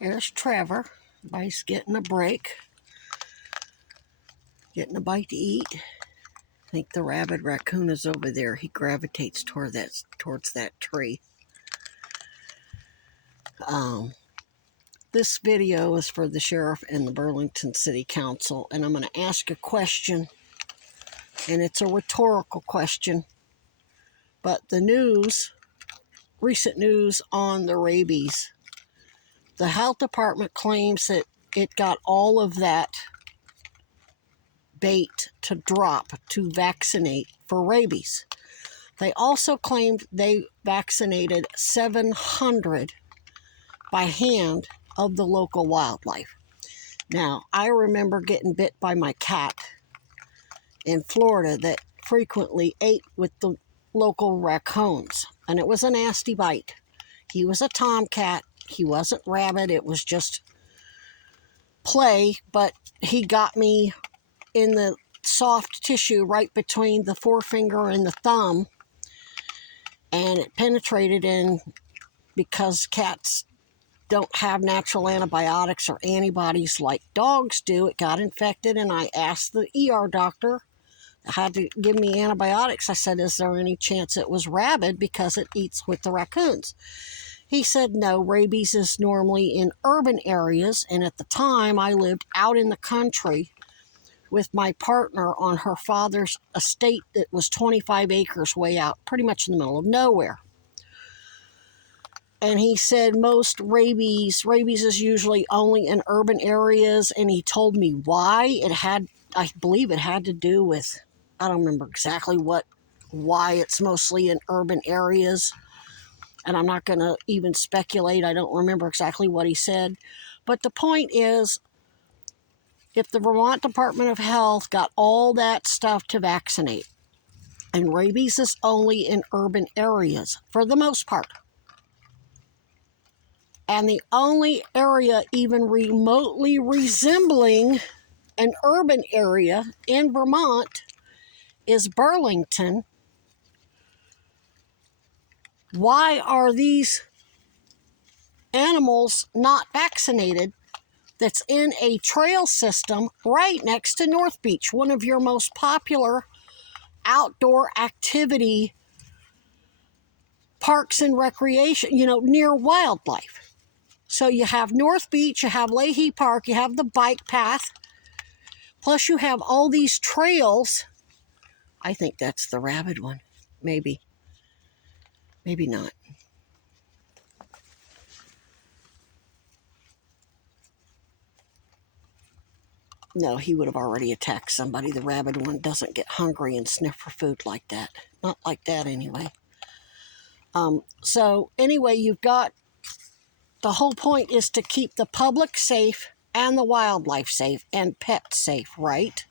There's Trevor. Everybody's getting a break, getting a bite to eat. I think the rabid raccoon is over there. He gravitates towards that tree. This video is for the sheriff and the Burlington City Council, and I'm going to ask a question, and it's a rhetorical question. But the news, recent news on the rabies, the health department claims that it got all of that bait to drop to vaccinate for rabies. They also claimed they vaccinated 700 by hand of the local wildlife. Now, I remember getting bit by my cat in Florida that frequently ate with the local raccoons, and it was a nasty bite. He was a tomcat. He wasn't rabid. It was just play, but he got me in the soft tissue right between the forefinger and the thumb, and it penetrated in. Because cats don't have natural antibiotics or antibodies like dogs do, it got infected, and I asked the ER doctor, had to give me antibiotics. I said, is there any chance it was rabid because it eats with the raccoons? He said, no, rabies is normally in urban areas, and at the time I lived out in the country with my partner on her father's estate that was 25 acres way out, pretty much in the middle of nowhere. And he said most rabies is usually only in urban areas, and he told me why. I believe it had to do with, I don't remember exactly why it's mostly in urban areas, and I'm not going to even speculate. I don't remember exactly what he said. But the point is, if the Vermont Department of Health got all that stuff to vaccinate, and rabies is only in urban areas for the most part, and the only area even remotely resembling an urban area in Vermont is Burlington, why are these animals not vaccinated that's in a trail system right next to North Beach, one of your most popular outdoor activity parks and recreation, near wildlife? So you have North Beach, you have Leahy Park, you have the bike path, plus you have all these trails. I think that's the rabid one. Maybe. Maybe not. No, he would have already attacked somebody. The rabid one doesn't get hungry and sniff for food like that. Not like that anyway. So anyway, you've got, the whole point is to keep the public safe and the wildlife safe and pets safe, right?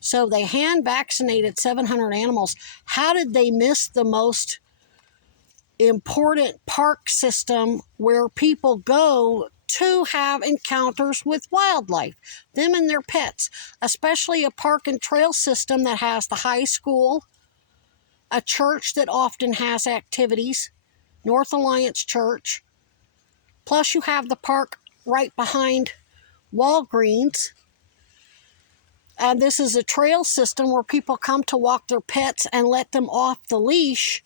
So they hand vaccinated 700 animals. How did they miss the most important park system where people go to have encounters with wildlife, them and their pets, especially a park and trail system that has the high school, a church that often has activities, North Alliance Church, plus you have the park right behind Walgreens. And this is a trail system where people come to walk their pets and let them off the leash.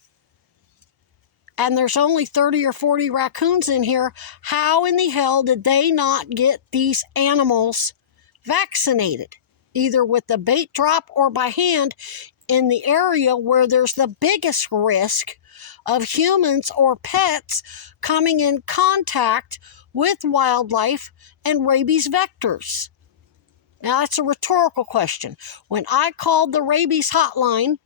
And there's only 30 or 40 raccoons in here. How in the hell did they not get these animals vaccinated, either with the bait drop or by hand, in the area where there's the biggest risk of humans or pets coming in contact with wildlife and rabies vectors? Now, that's a rhetorical question. When I called the rabies hotline,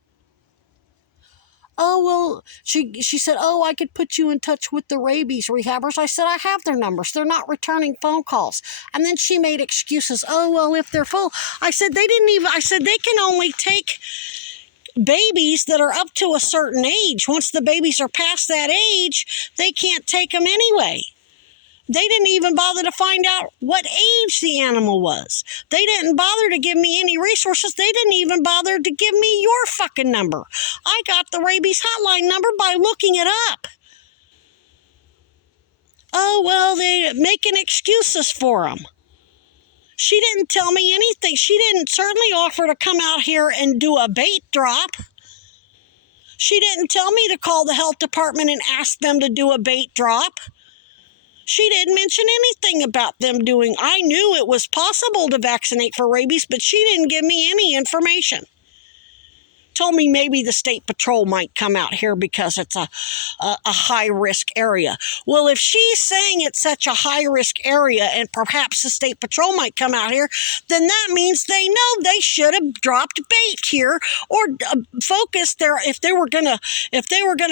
oh, well, she said, oh, I could put you in touch with the rabies rehabbers. I said, I have their numbers. They're not returning phone calls. And then she made excuses. Oh, well, if they're full. I said, they can only take babies that are up to a certain age. Once the babies are past that age, they can't take them anyway. They didn't even bother to find out what age the animal was. They didn't bother to give me any resources. They didn't even bother to give me your fucking number. I got the rabies hotline number by looking it up. Oh, well, they're making excuses for them. She didn't tell me anything. She didn't certainly offer to come out here and do a bait drop. She didn't tell me to call the health department and ask them to do a bait drop. She didn't mention anything about them doing. I knew it was possible to vaccinate for rabies, but she didn't give me any information. Told me maybe the state patrol might come out here because it's a high-risk area. Well, if she's saying it's such a high-risk area and perhaps the state patrol might come out here, then that means they know they should have dropped bait here or focused there. If they were gonna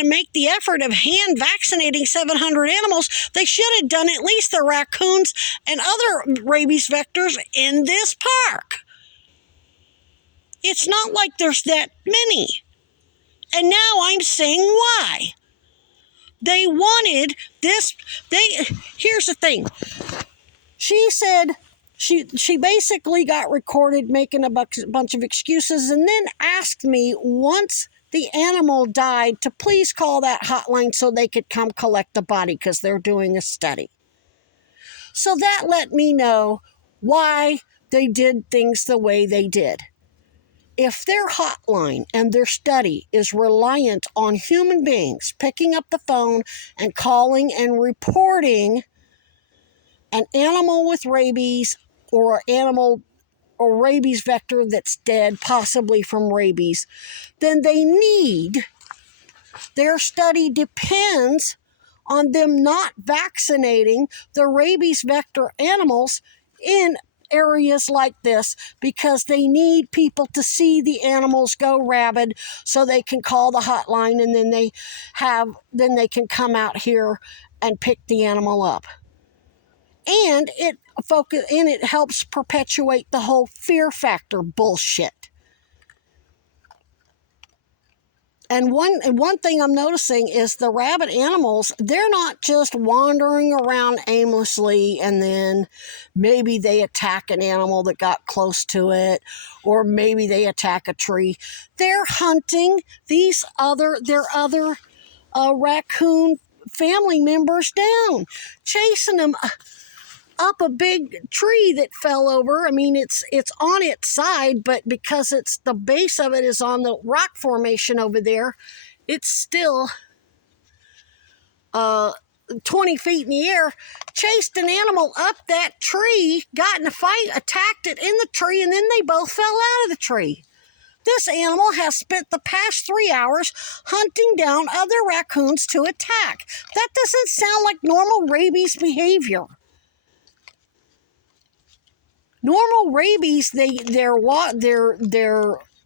make the effort of hand vaccinating 700 animals, they should have done at least the raccoons and other rabies vectors in this park. It's not like there's that many. And now I'm saying why. They wanted this. Here's the thing. She said she basically got recorded making a bunch of excuses and then asked me once the animal died to please call that hotline so they could come collect the body because they're doing a study. So that let me know why they did things the way they did. If their hotline and their study is reliant on human beings picking up the phone and calling and reporting an animal with rabies or an animal or rabies vector that's dead, possibly from rabies, then their study depends on them not vaccinating the rabies vector animals in areas like this because they need people to see the animals go rabid so they can call the hotline and then they can come out here and pick the animal up. And it helps perpetuate the whole fear factor bullshit. And one thing I'm noticing is the rabid animals, they're not just wandering around aimlessly and then maybe they attack an animal that got close to it, or maybe they attack a tree. They're hunting their other raccoon family members down, chasing them up a big tree that fell over. I mean, it's on its side, but because it's the base of it is on the rock formation over there, it's still 20 feet in the air. Chased an animal up that tree, got in a fight, attacked it in the tree, and then they both fell out of the tree. This animal has spent the past 3 hours hunting down other raccoons to attack. That doesn't sound like normal rabies behavior. Normal rabies, they're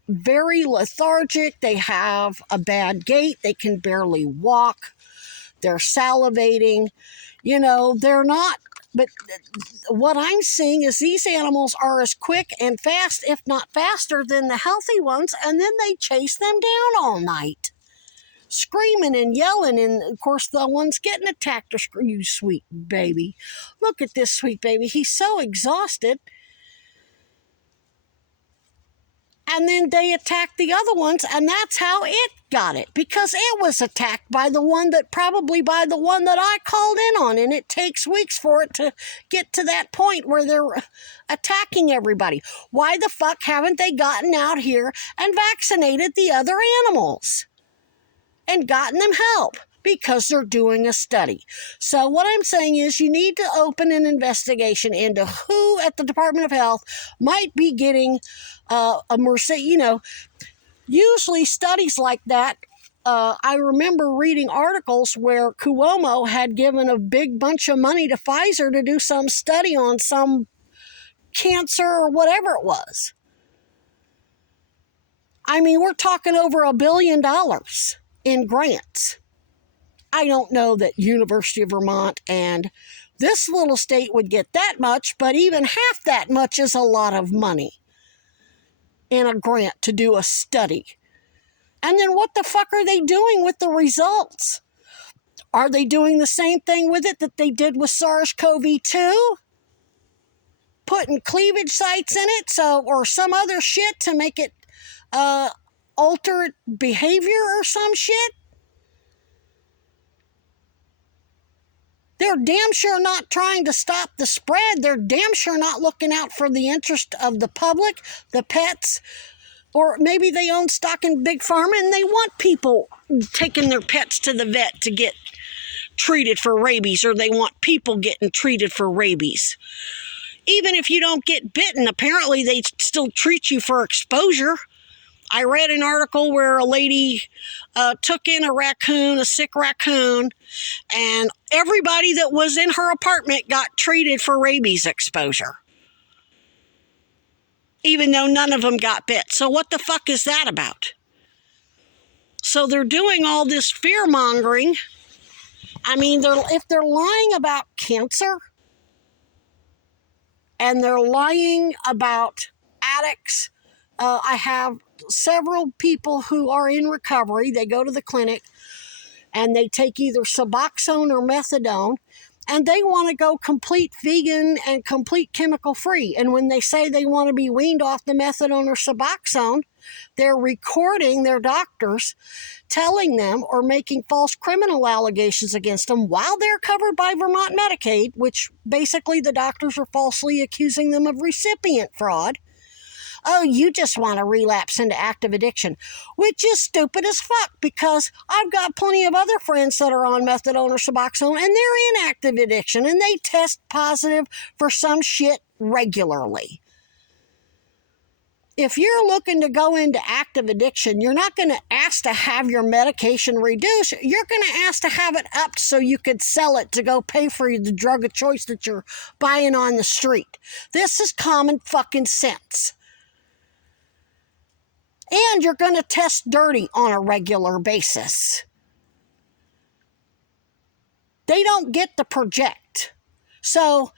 very lethargic. They have a bad gait. They can barely walk. They're salivating. They're not. But what I'm seeing is these animals are as quick and fast, if not faster, than the healthy ones, and then they chase them down all night, screaming and yelling. And of course, the ones getting attacked are you sweet baby. Look at this sweet baby. He's so exhausted. And then they attacked the other ones, and that's how it got it, because it was attacked by the one that I called in on, and it takes weeks for it to get to that point where they're attacking everybody. Why the fuck haven't they gotten out here and vaccinated the other animals and gotten them help? Because they're doing a study. So what I'm saying is you need to open an investigation into who at the Department of Health might be getting a mercy. Usually studies like that, I remember reading articles where Cuomo had given a big bunch of money to Pfizer to do some study on some cancer or whatever it was. I mean, we're talking over $1 billion in grants. I don't know that University of Vermont and this little state would get that much, but even half that much is a lot of money in a grant to do a study. And then what the fuck are they doing with the results? Are they doing the same thing with it that they did with SARS-CoV-2? Putting cleavage sites in it, or some other shit to make it alter behavior or some shit? They're damn sure not trying to stop the spread. They're damn sure not looking out for the interest of the public, the pets, or maybe they own stock in Big Pharma and they want people taking their pets to the vet to get treated for rabies, or they want people getting treated for rabies. Even if you don't get bitten, apparently they still treat you for exposure. I read an article where a lady took in a sick raccoon, and everybody that was in her apartment got treated for rabies exposure, even though none of them got bit. So what the fuck is that about? So they're doing all this fear-mongering. I mean, if they're lying about cancer, and they're lying about addicts. I have several people who are in recovery. They go to the clinic and they take either Suboxone or Methadone, and they want to go complete vegan and complete chemical free. And when they say they want to be weaned off the Methadone or Suboxone, they're recording their doctors telling them or making false criminal allegations against them while they're covered by Vermont Medicaid, which basically the doctors are falsely accusing them of recipient fraud. Oh, you just want to relapse into active addiction, which is stupid as fuck, because I've got plenty of other friends that are on Methadone or Suboxone and they're in active addiction and they test positive for some shit regularly. If you're looking to go into active addiction, you're not going to ask to have your medication reduced. You're going to ask to have it upped so you could sell it to go pay for the drug of choice that you're buying on the street. This is common fucking sense. And you're going to test dirty on a regular basis. They don't get to project. So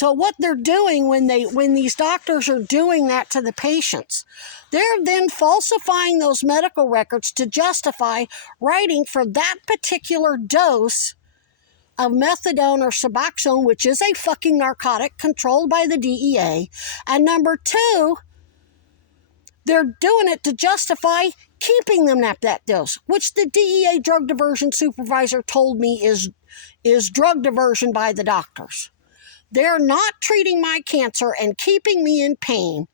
what they're doing when these doctors are doing that to the patients, they're then falsifying those medical records to justify writing for that particular dose of methadone or Suboxone, which is a fucking narcotic controlled by the DEA. And number two, they're doing it to justify keeping them at that dose, which the DEA drug diversion supervisor told me is drug diversion by the doctors. They're not treating my cancer and keeping me in pain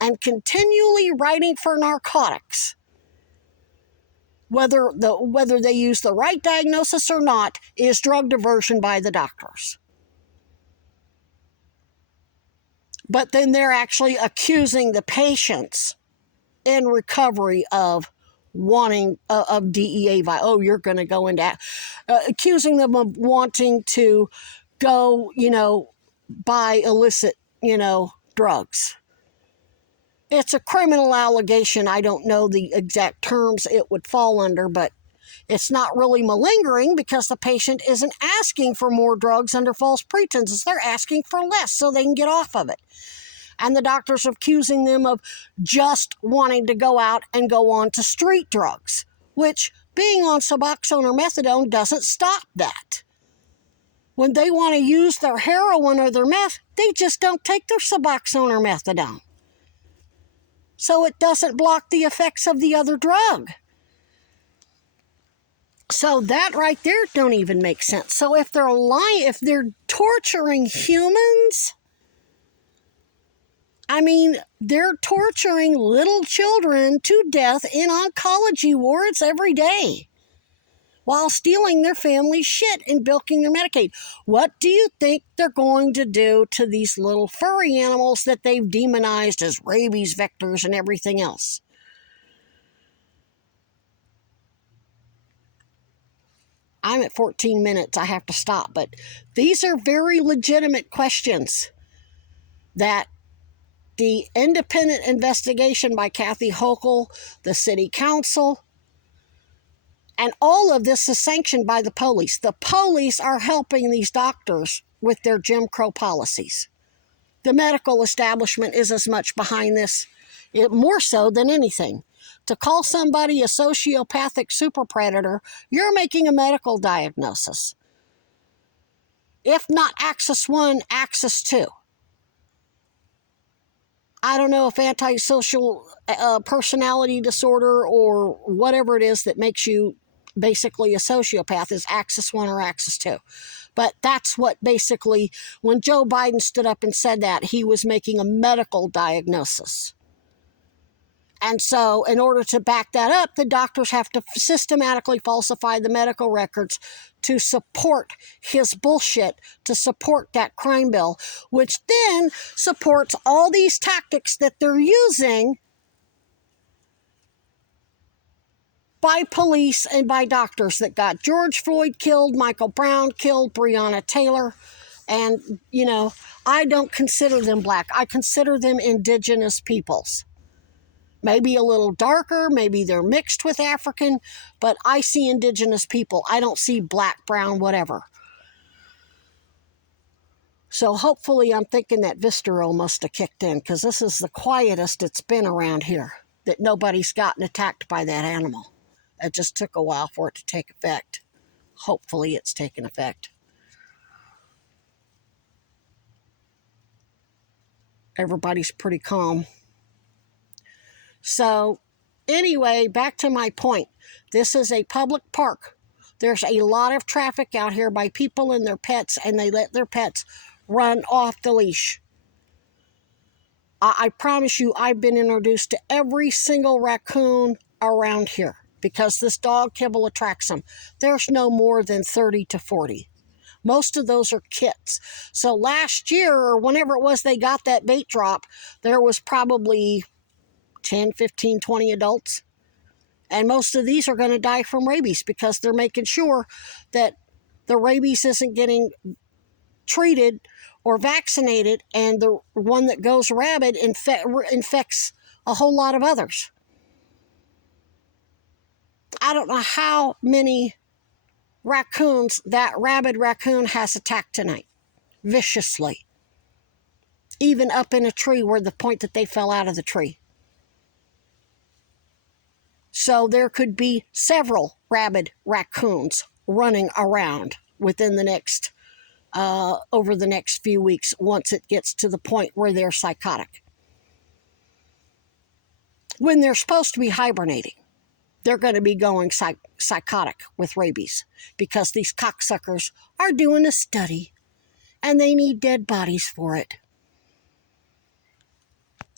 and continually writing for narcotics. Whether they use the right diagnosis or not is drug diversion by the doctors. But then they're actually accusing the patients in recovery of wanting of DEA. Oh, you're going to go into accusing them of wanting to go, buy illicit, drugs. It's a criminal allegation. I don't know the exact terms it would fall under, but it's not really malingering because the patient isn't asking for more drugs under false pretenses. They're asking for less so they can get off of it. And the doctors are accusing them of just wanting to go out and go on to street drugs, which being on Suboxone or Methadone doesn't stop that. When they want to use their heroin or their meth, they just don't take their Suboxone or Methadone. So it doesn't block the effects of the other drug. So that right there don't even make sense. So if they're lying, if they're torturing humans, they're torturing little children to death in oncology wards every day while stealing their family's shit and bilking their Medicaid. What do you think they're going to do to these little furry animals that they've demonized as rabies vectors and everything else? I'm at 14 minutes. I have to stop. But these are very legitimate questions that the independent investigation by Kathy Hochul, the city council, and all of this is sanctioned by the police. The police are helping these doctors with their Jim Crow policies. The medical establishment is as much behind this, more so than anything. To call somebody a sociopathic super predator, you're making a medical diagnosis. If not Axis 1, Axis 2. I don't know if antisocial personality disorder or whatever it is that makes you basically a sociopath is Axis 1 or Axis 2. But that's what basically, when Joe Biden stood up and said that, he was making a medical diagnosis. And so, in order to back that up, the doctors have to systematically falsify the medical records to support his bullshit, to support that crime bill, which then supports all these tactics that they're using by police and by doctors that got George Floyd killed, Michael Brown killed, Breonna Taylor. And, I don't consider them black. I consider them indigenous peoples. Maybe a little darker, maybe they're mixed with African, but I see indigenous people. I don't see black, brown, whatever. So hopefully I'm thinking that visceral must have kicked in, because this is the quietest it's been around here, that nobody's gotten attacked by that animal. It just took a while for it to take effect. Hopefully it's taken effect. Everybody's pretty calm. So anyway, back to my point. This is a public park. There's a lot of traffic out here by people and their pets, and they let their pets run off the leash. I promise you, I've been introduced to every single raccoon around here because this dog kibble attracts them. There's no more than 30 to 40. Most of those are kits. So last year, or whenever it was they got that bait drop, there was probably 10, 15, 20 adults. And most of these are going to die from rabies because they're making sure that the rabies isn't getting treated or vaccinated, and the one that goes rabid infects a whole lot of others. I don't know how many raccoons that rabid raccoon has attacked tonight, viciously. Even up in a tree where the point that they fell out of the tree. So there could be several rabid raccoons running around within the next, over the next few weeks, once it gets to the point where they're psychotic. When they're supposed to be hibernating, they're going to be going psychotic with rabies because these cocksuckers are doing a study and they need dead bodies for it.